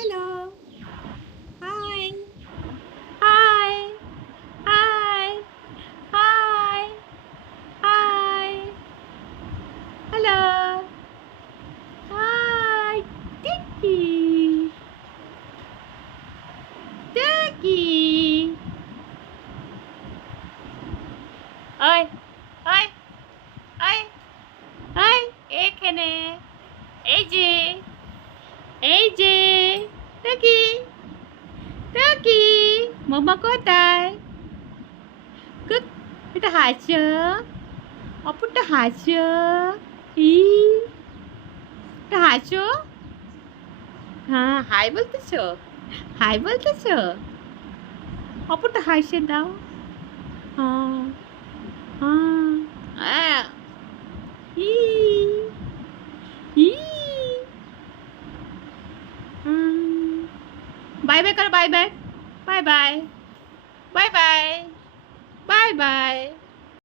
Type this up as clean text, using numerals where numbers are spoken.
Hello, hi, hi, hi, hi, hi, hello, hi, টিকি, টিকি, ওই, ওই, ওই, ওই, এখানে, এই যে, এই যে, টিকি, টিকি, মামা কোথায়? কুক, এটা হাসো, অপুরটা হাসো, ই, এটা হাসো, হ্যাঁ, হাই বলতেছো, হাই বলতেছো, অপুরটা হাসে দাও, হ্যাঁ, হ্যাঁ, ই, ই, বাই বাই করো, bye bye, bye bye, bye bye, bye bye.